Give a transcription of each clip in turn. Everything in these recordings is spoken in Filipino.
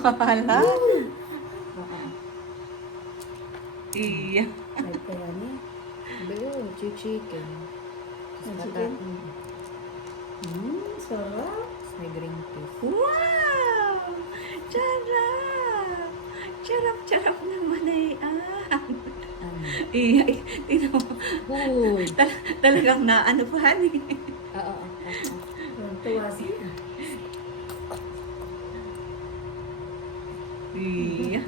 Hala. Iya. Ay, kaya niya. Bayo, chicken. Chicken? Sarap. May green peas. Wow! Charap! Charap naman ay Iya, tingnan mo. Uy. Talagang na ano pa, honey. Oo. Tuwa siya. Iya.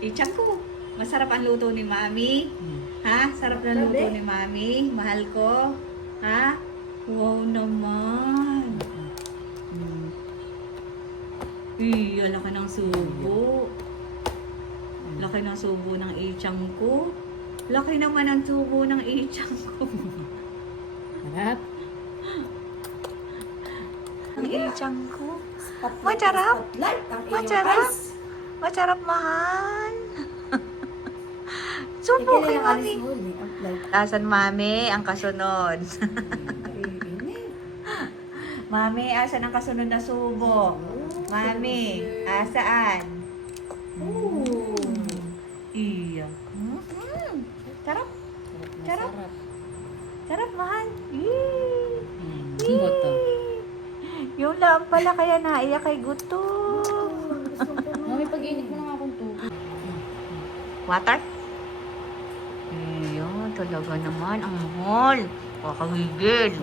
Ichan ko, masarap ang luto ni Mami. Ha? Sarap na luto ni Mami. Mahal ko. Ha? Wow naman. Iya, laki ng subo. Laki ng subo ng ichang ko. Laki naman ang subo ng ichang ko. Harap. Ang ichang ko. Spotlight, Masarap. spotlight ang iyong Masarap. eyes. Masarap, mahal. Eh, Subo kailan kay ang Mami. alis mo, eh? Ang light. Asan Mami ang kasunod? Ay, init. Mami, asan ang kasunod na subo? Mami, asaan? Ooh. Iya. Sarap. Sarap. Sarap, mahal. Yee. Buto. Yung lang pala kaya naiyak kay gutom. Mami, pag-init mo na akong tubig. Water? Iya, talaga naman. Ang mahal. Kakagigil.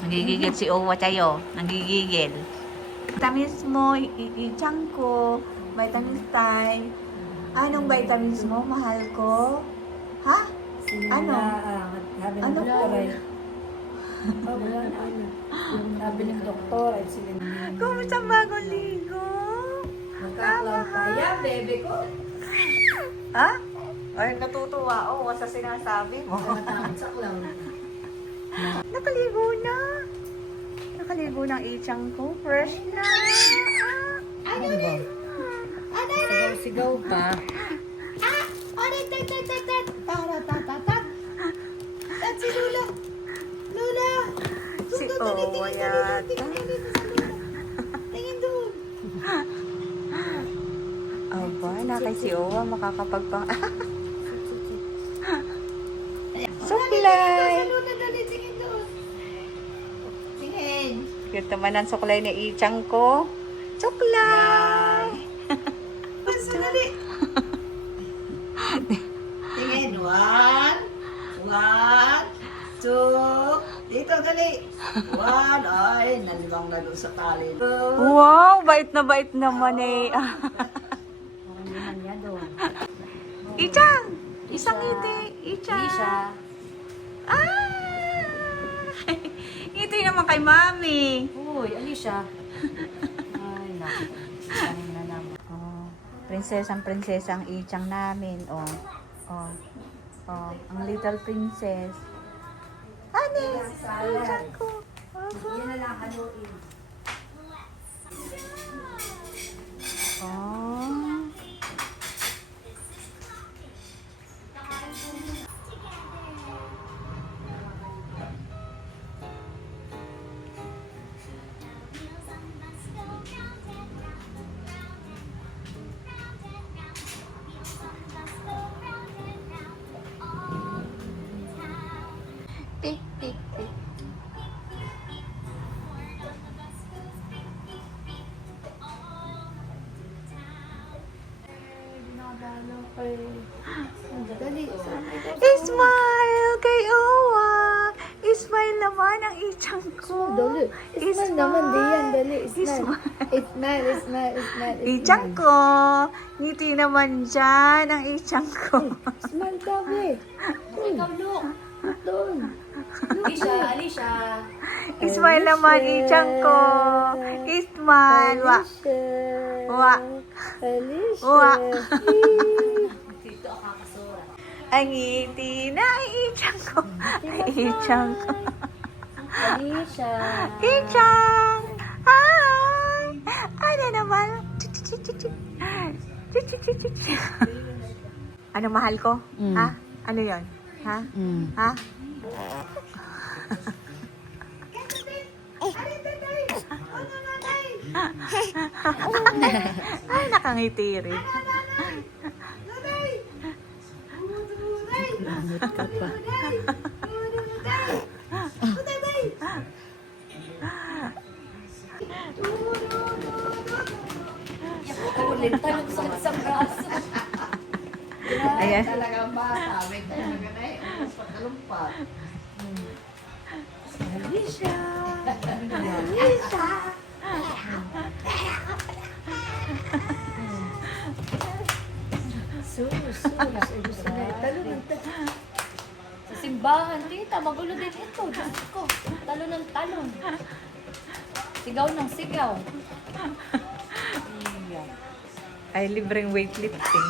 Nagigigil si Owa tayo. Nagigigil. Vitamins mo, i-chang ko. Vitamins tayo. Anong vitamins mo, mahal ko? Ha? Ano? Sabi ng Ano? doktor ay, wala na ano. Sabi ng doktor ay sila Kumusta bagong ligo? magkakalaw kaya, bebe ko. Ha? Ay, natutuwa. Oo, sa sinasabi mo. Nakatakot sa clown. Nakaligo na. Nakaligo ng ichang ko. Fresh na. Ano ba? Sigaw-sigaw pa. At si Lula. Lula. Si Owa yata. Tingin doon. Aba, na kay si Owa makakapagpang... Suklay! Lula, dali, tingin doon. Tingin. Cute naman ang suklay ni ichang ko. Suklay! Basta dali. Tingin. One, two. Dito, dali. One. Ay, naliwang na doon sa tali. Wow, bait naman eh. Hindi man niya doon. Ichang! Isang ngiti. Ichang! Isha. Ah! Ngiti naman kay Mami. Uy, Alicia. Ay, naku. Ano na naman. Oh, prinsesang ichang namin. Oh. Oh. Oh, ang little princess. Ano? Ichang ko. Yan na lang haluin. Oh. Tik, tik, tik. Dali. Smile kay Owa! Smile naman ang ichang ko. Dali. Ismail naman, diyan. Dali. Ismail. Ismail. Ismail. Ichang ko. Ngiti naman dyan ang ichang ko. Ismail ka, be. Ikaw, look. Doon. Alicia. Smile naman ichang ko. Smile. Wa. Wa. Alicia. Wa. Dito ako kakasura. Ang ngiti na ichang ko. Ichang ko. Alicia. Ichang! Hi! Ano naman? Ano mahal ko? Ha? Ano yon? Ha? Ha? Ay, nakangiti rin. Lamit ka pa. Ulit, talong sa braso. Ayan. Talagang bata. May talaga na eh. Lumpat. Alicia! Sa simbahan, tita, magulo din ito. Diyos ko, talon ng talon. Sigaw ng sigaw. Ay, libreng weightlifting.